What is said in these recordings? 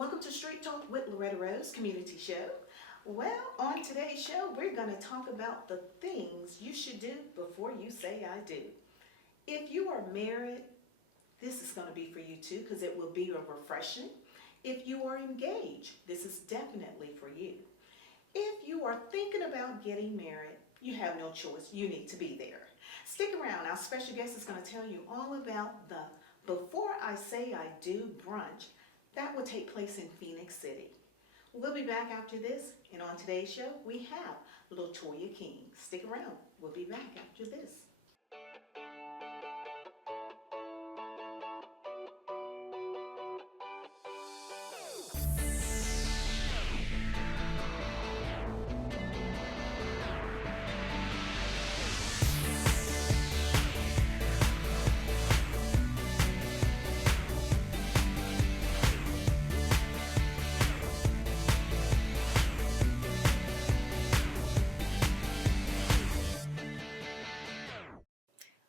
Welcome to Street Talk with Loretta Rose Community Show. Well, on today's show, we're going to talk about the things you should do before you say I do. If you are married, this is going to be for you too because it will be refreshing. If you are engaged, this is definitely for you. If you are thinking about getting married, you have no choice. You need to be there. Stick around. Our special guest is going to tell you all about the Before I Say I Do brunch that will take place in Phoenix City. We'll be back after this, and on today's show, we have LaToya King. Stick around. We'll be back after this.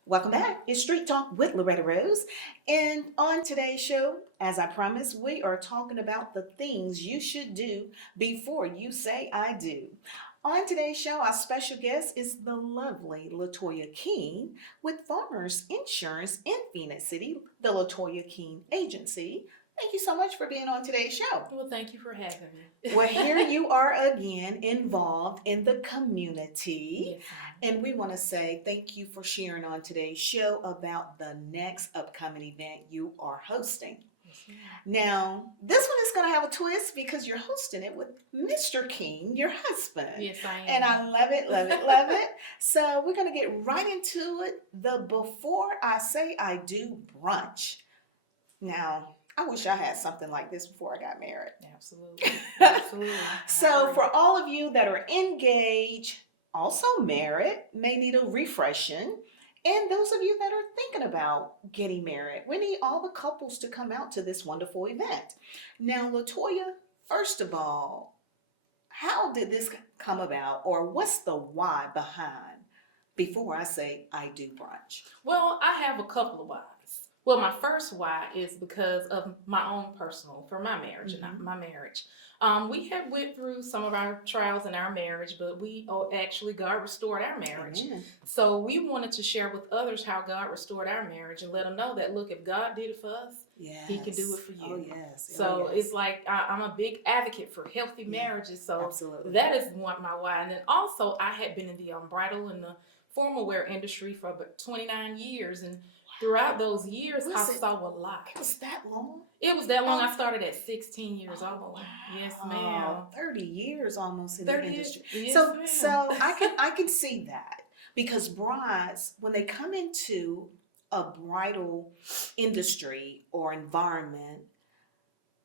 Welcome back. It's Street Talk with Loretta Rose. And on today's show, as I promised, we are talking about the things you should do before you say I do. On today's show, our special guest is the lovely LaToya King with Farmers Insurance in Phoenix City, the LaToya King Agency. Thank you so much for being on today's show. Well, thank you for having me. Well, here you are again involved in the community. Yes, And we want to say thank you for sharing on today's show about the next upcoming event you are hosting. yes, ma'am. Now, this one is going to have a twist because you're hosting it with Mr. King, your husband. Yes, I am. And I love it, love it, love it. So we're going to get right into it. The Before I Say I Do brunch. Now, I wish I had something like this before I got married. Absolutely. Absolutely. So for all of you that are engaged, also married, may need a refreshing. And those of you that are thinking about getting married, we need all the couples to come out to this wonderful event. Now, LaToya, first of all, how did this come about, or what's the why behind Before I Say I Do brunch? Well, I have a couple of whys. Well, my first why is because of my own personal, for my marriage and not my marriage. We had went through some of our trials in our marriage, but actually God restored our marriage. Amen. So we wanted to share with others how God restored our marriage and let them know that, look, if God did it for us, Yes. He can do it for you. Oh, yes. So oh, yes. it's like I'm a big advocate for healthy Yeah, marriages. So absolutely. that is my why. And then also I had been in the bridal and the formal wear industry for about 29 years. And throughout those years, I saw a lot. It was that long? It was that long. I started at 16 years old. Wow. Yes, ma'am. 30 years almost in 30 the years. industry. Yes, so ma'am. so I can see that because brides, when they come into a bridal industry or environment,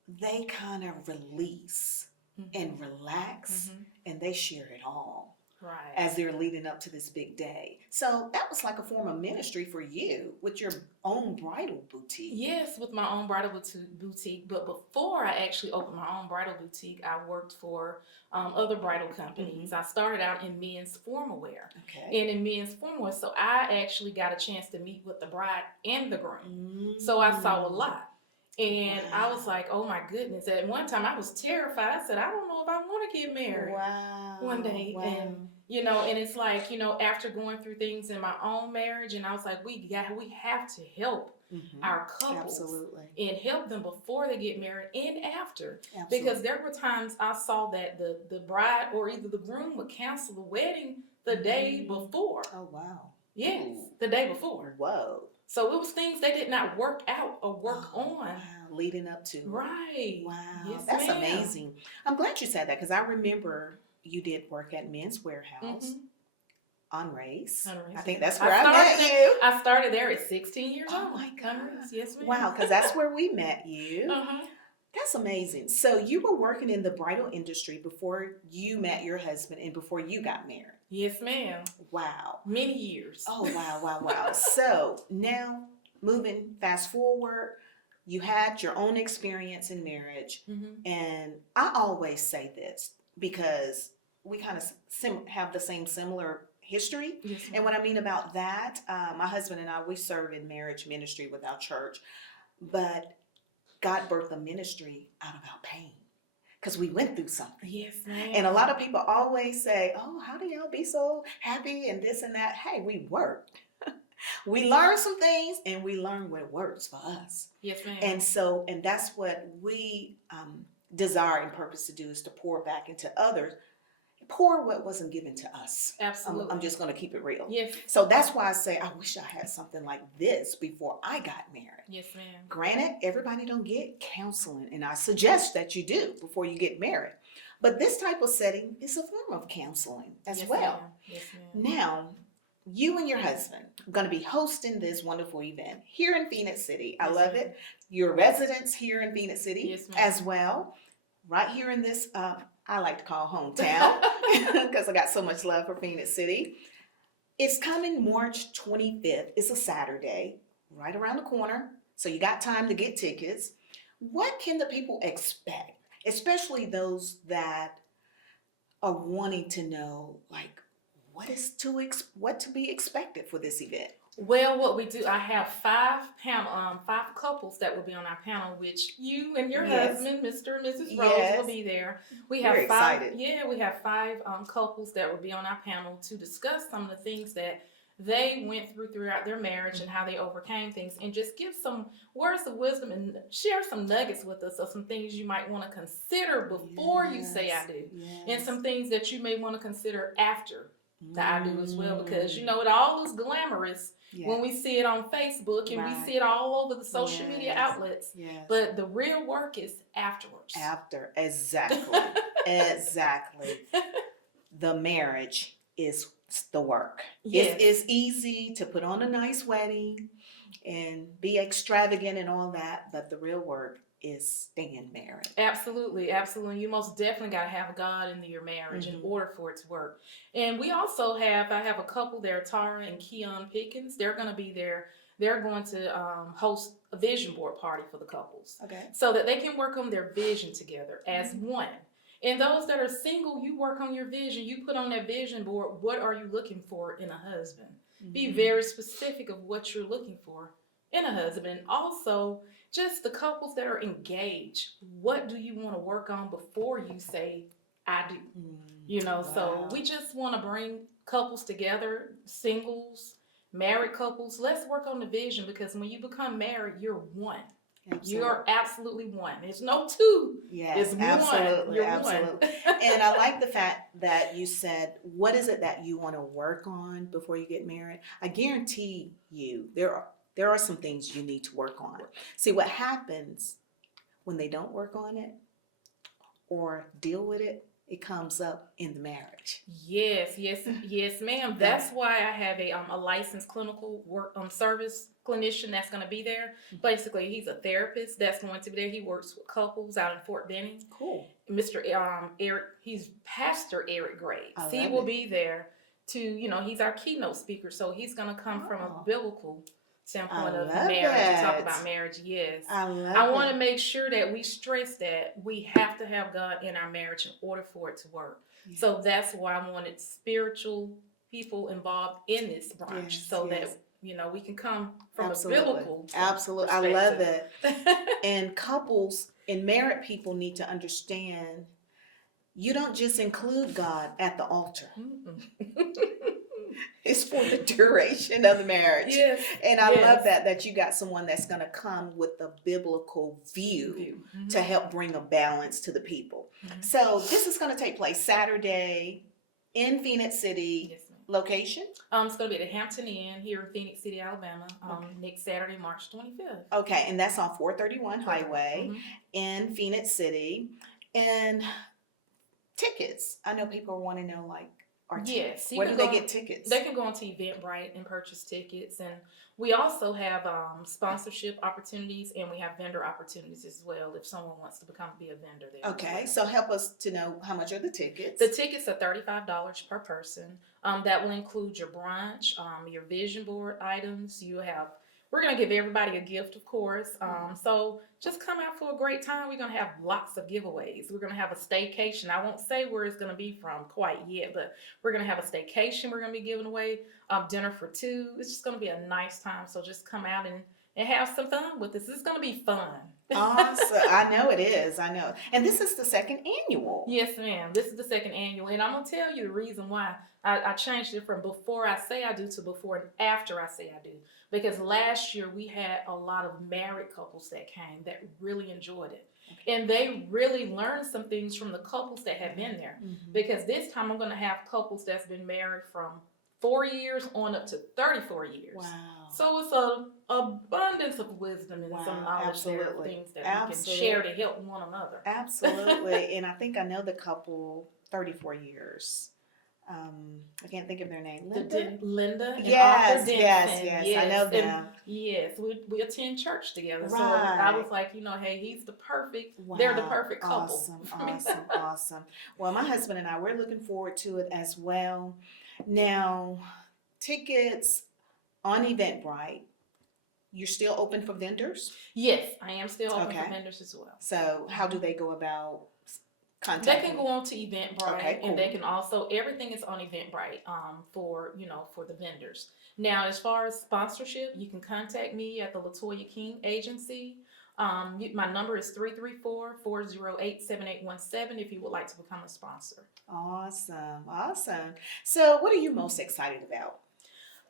they kind of release and relax and they share it all Right. as they're leading up to this big day. So that was like a form of ministry for you with your own bridal boutique. Yes, with my own bridal boutique. But before I actually opened my own bridal boutique, I worked for other bridal companies. I started out in men's formal wear. Okay. And in men's formal wear, so I actually got a chance to meet with the bride and the groom. So I saw a lot. And I was like, oh my goodness. At one time I was terrified. I said, I don't know if I want to get married one day. Wow. And and it's like, after going through things in my own marriage, and I was like, we have to help our couples Absolutely. and help them before they get married and after. Absolutely. Because there were times I saw that the bride or either the groom would cancel the wedding the day before. Oh, wow. Yes, Ooh. the day before. Whoa. So it was things they did not work out or work on. Wow. Leading up to. Right. Wow. Yes, That's ma'am. amazing. I'm glad you said that because I remember you did work at Men's Warehouse on Race. On Race, I think yeah. that's where I met you. I started there at 16 years Oh old. my On God. Race, yes, ma'am. Wow, because that's where we met you. Uh-huh. That's amazing. So you were working in the bridal industry before you met your husband and before you got married. Yes, ma'am. Wow. Many years. Oh, wow, wow, wow. So now moving fast forward, you had your own experience in marriage. And I always say this because we kind of have the same similar history. Yes, And what I mean about that, my husband and I, we serve in marriage ministry with our church. But God birthed a ministry out of our pain because we went through something. Yes, ma'am. And a lot of people always say, oh, how do y'all be so happy and this and that? Hey, we worked. We learned some things and we learned what works for us. Yes, ma'am. And that's what we desire and purpose to do, is to pour back into others. Pour what wasn't given to us. Absolutely. I'm just going to keep it real. Yes. So that's why I say I wish I had something like this before I got married. Yes, ma'am. Granted, everybody don't get counseling, and I suggest that you do before you get married. But this type of setting is a form of counseling as Yes, well. ma'am. Yes, ma'am. Now, you and your husband are going to be hosting this wonderful event here in Phoenix City. I Yes, love ma'am. it. Your residents here in Phoenix City Yes, ma'am. as well. Right here in this, I like to call hometown because I got so much love for Phoenix City. It's coming March 25th. It's a Saturday, right around the corner. So you got time to get tickets. What can the people expect, especially those that are wanting to know, like, what to be expected for this event? Well, what we do, I have five couples that will be on our panel, which you and your Yes. husband, Mr. and Mrs. Rose, Yes. will be there. We We're have five. excited. Yeah, we have five couples that will be on our panel to discuss some of the things that they went throughout their marriage and how they overcame things, and just give some words of wisdom and share some nuggets with us of some things you might want to consider before you say I do, and some things that you may want to consider after the I do as well, because it all is glamorous when we see it on Facebook and we see it all over the social media outlets. Yes. But the real work is afterwards. After, exactly. Exactly. The marriage is the work. Yes. It's easy to put on a nice wedding and be extravagant and all that, but the real work is staying married. Absolutely, absolutely. You most definitely got to have God in your marriage in order for it to work. And we also I have a couple there, Tara and Keon Pickens. They're going to be there. They're going to host a vision board party for the couples, Okay. so that they can work on their vision together as one. And those that are single, you work on your vision. You put on that vision board, what are you looking for in a husband? Be very specific of what you're looking for in a husband. And also, just the couples that are engaged, what do you want to work on before you say, I do? So we just want to bring couples together, singles, married couples. Let's work on the vision, because when you become married, you're one. Absolutely. You're absolutely one. There's no two. Yes, It's absolutely, one. You're absolutely. one. And I like the fact that you said, what is it that you want to work on before you get married? I guarantee you there are some things you need to work on. See, what happens when they don't work on it or deal with it, it comes up in the marriage. Yes, ma'am. That's why I have a licensed clinical service clinician that's going to be there. Basically, he's a therapist that's going to be there. He works with couples out in Fort Benning. Cool. Mr. Eric, he's Pastor Eric Graves. He love will it. be there to, he's our keynote speaker. So he's going to come from a biblical standpoint of love marriage, to talk it. about marriage. Yes. I want to make sure that we stress that we have to have God in our marriage in order for it to work. Yeah. So that's why I wanted spiritual people involved in this branch, that we can come from a biblical Absolutely. I love it. And couples and married people need to understand, you don't just include God at the altar. It's for the duration of the marriage. Yes. And I love that you got someone that's going to come with a biblical view to help bring a balance to the people. So this is going to take place Saturday in Phoenix City. Yes, ma'am. Location? It's going to be at the Hampton Inn here in Phoenix City, Alabama, next Saturday, March 25th. Okay, and that's on 431 Highway in Phoenix City. And tickets. I know people want to know, like, Yes. where do they get tickets? They can go onto Eventbrite and purchase tickets. And we also have sponsorship opportunities, and we have vendor opportunities as well if someone wants to be a vendor there. Okay, so help us to know, how much are the tickets? The tickets are $35 per person. That will include your brunch, your vision board items. We're going to give everybody a gift, of course. So just come out for a great time. We're going to have lots of giveaways. We're going to have a staycation. I won't say where it's going to be from quite yet, but we're going to have a staycation. We're going to be giving away dinner for two. It's just going to be a nice time. So just come out and have some fun with us. It's going to be fun. Awesome. I know it is. I know. And this is the second annual. Yes, ma'am. This is the second annual, and I'm gonna tell you the reason why I changed it from before I say I do to before and after I say I do. Because last year we had a lot of married couples that came that really enjoyed it, and they really learned some things from the couples that had been there. Mhm. Because this time I'm gonna have couples that's been married from 4 years on up to 34 years. Wow. So it's a abundance of wisdom and some Wow, knowledge there of absolutely. things that we can share to help one another. Absolutely. And I think I know the couple 34 years. I can't think of their name. Linda? Linda and Yes, Arthur yes, Denson. yes. I know And them. yes, we attend church together. So Right. I was like, hey, they're the Wow. perfect couple. Awesome, for me. awesome, awesome. Well, my husband and I, we're looking forward to it as well. Now, tickets on Eventbrite, you're still open for vendors? Yes, I am still open Okay. for vendors as well. So how do they go about They contacting can you? go on to Eventbrite, Okay, and they cool. can also everything is on Eventbrite for for the vendors. Now, as far as sponsorship, you can contact me at the Latoya King Agency. My number is 334-408-7817 if you would like to become a sponsor. Awesome, awesome. So what are you most excited about?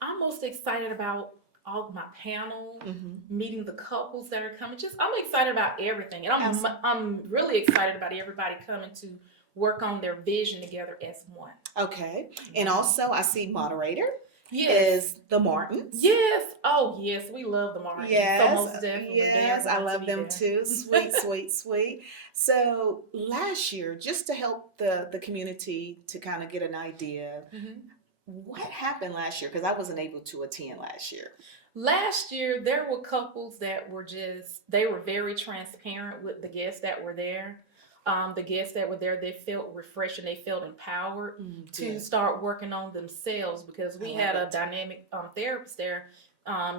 I'm most excited about all of my panel, Mm-hmm. meeting the couples that are coming. I'm excited about everything, and Absolutely. I'm really excited about everybody coming to work on their vision together as one. Okay. And also I see moderator Yes. is the Martins. Yes. Oh, yes. We love the Martins. Yes, So most definitely. they are yes, I going to love be them there. too. Sweet, sweet, sweet. So last year, just to help the community to kind of get an idea, Mhm. what happened last year? Because I wasn't able to attend last year. Last year, there were couples that they were very transparent with the guests that were there. The guests that were there, they felt refreshed and they felt empowered to Good. start working on themselves because we I had love a it. dynamic therapist there,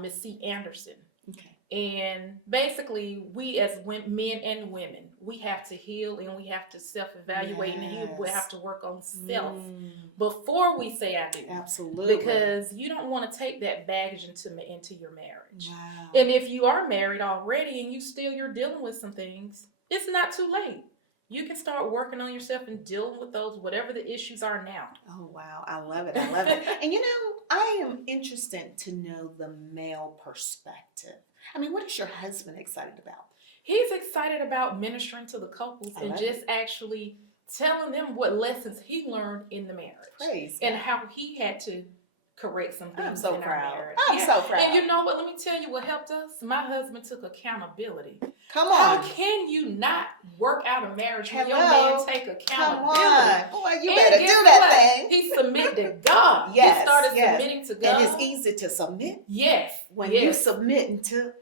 Miss C. Anderson. Okay. And basically, we as men and women, we have to heal and we have to self-evaluate and heal. We Yes. have to work on self Mm, before we say I do. absolutely. Because you don't want to take that baggage into your marriage. Wow. And if you are married already and you're dealing with some things, it's not too late. You can start working on yourself and dealing with those, whatever the issues are now. Oh, wow. I love it. I love it. And I am interested to know the male perspective. I mean, what is your husband excited about? He's excited about ministering to the couples I and love just actually telling them what lessons he learned in the marriage Praise and God. how he had to correct some things I'm so in our proud. marriage. I'm so proud. And you know what? Let me tell you what helped us. My husband took accountability. Come How on. can you not work out a marriage when your Hello. man take Come accountability? on. Boy, you And better guess do that what? thing. He submitted to God. Yes, He started yes. submitting to God. And it's easy to submit Yes. when yes. you submitting to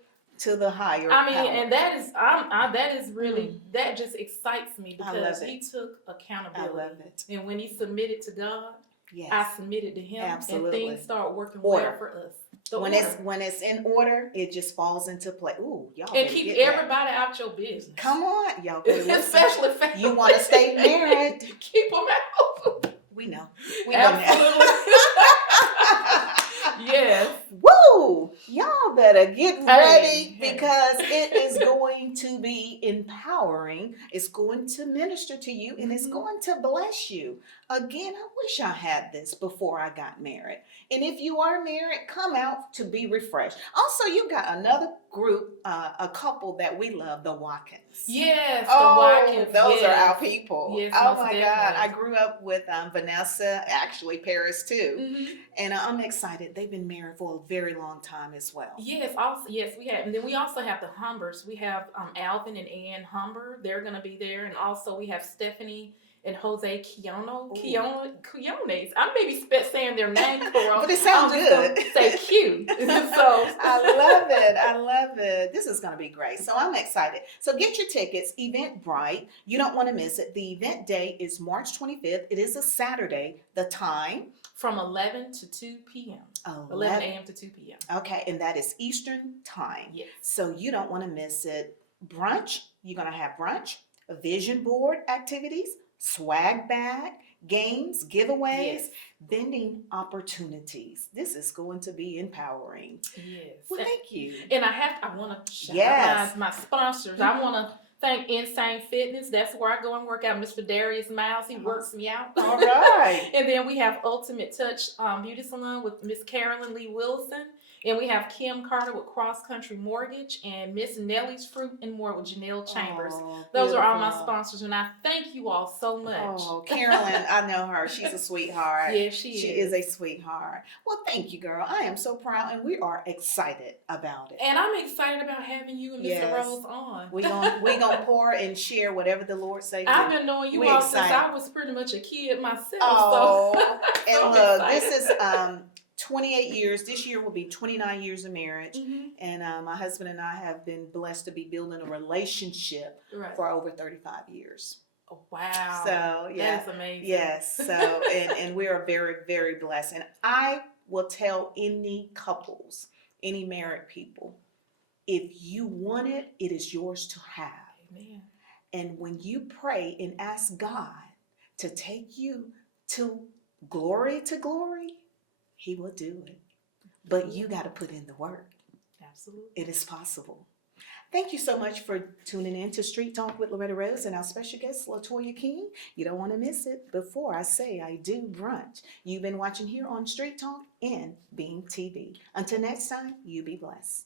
the higher I mean, power. and that is really, that just excites me I because love he it. took I accountability. love it. And when he submitted to God, Yes. I submitted to him, Absolutely. and things start working Order. well for us. The when order. it's in order, it just falls into place. Ooh, y'all And better keep get that. everybody out your business. Come on, y'all better listen. Especially family. You want to stay married? Keep them out. We know. We know Absolutely. that. Yes. Woo! Y'all better get ready Hey. because it is going to be empowering. It's going to minister to you and it's Mhm. going to bless you. Again, I wish I had this before I got married. And if you are married, come out to be refreshed. Also, you got another group, a couple that we love, the Watkins. Yes. Oh, the Watkins. those yes. are our people. Yes, oh most my God. definitely. I grew up with Vanessa, actually Paris too. Mhm. And I'm excited. They've been married for a very long time as well. Yes, also yes, we have, and then we also have the Humbers. We have Alvin and Ann Humber. They're gonna be there, and also we have Stephanie and Jose Quiones. I may be saying their name correct, But it sounds I'm just good. gonna say Q. So I love it. I love it. This is going to be great. So I'm excited. So get your tickets, Eventbrite. You don't want to miss it. The event day is March 25th. It is a Saturday. The time? from 11 to 2 p.m. 11 a.m. to 2 p.m. Okay, and that is Eastern time. Yes. So you don't want to miss it. Brunch, you're going to have brunch, vision board activities, swag bag, games, giveaways, Yes. vending opportunities. This is going to be empowering. Yes. Well, thank you. And I want to shout Yes. out my sponsors. I want to thank Insane Fitness. That's where I go and work out. Mr. Darius Miles, he works me out. All right. And then we have Ultimate Touch Beauty Salon with Miss Carolyn Lee Wilson. And we have Kim Carter with Cross Country Mortgage and Miss Nellie's Fruit and More with Janelle Chambers. Oh, Those are all my beautiful. sponsors, and I thank you all so much. Oh, Carolyn, I know her. She's a sweetheart. Yeah, she is a sweetheart. Well, thank you, girl. I am so proud, and we are excited about it. And I'm excited about having you and Mr. Yes. Rose on. We gonna pour and share whatever the Lord say. I've been knowing you We all excited. since I was pretty much a kid myself. Oh, So. and I'm look, excited. this is 28 years. This year will be 29 years of marriage. Mhm. And my husband and I have been blessed to be building a relationship Right. for over 35 years. Oh, wow. So, yeah. That is amazing. Yes. So, and we are very, very blessed. And I will tell any couples, any married people, if you want it, it is yours to have. Amen. And when you pray and ask God to take you to glory, He will do it. But you got to put in the work. Absolutely. It is possible. Thank you so much for tuning in to Street Talk with Loretta Rose and our special guest, Latoya King. You don't want to miss it. Before I Say I Do brunch. You've been watching here on Street Talk and Beam TV. Until next time, you be blessed.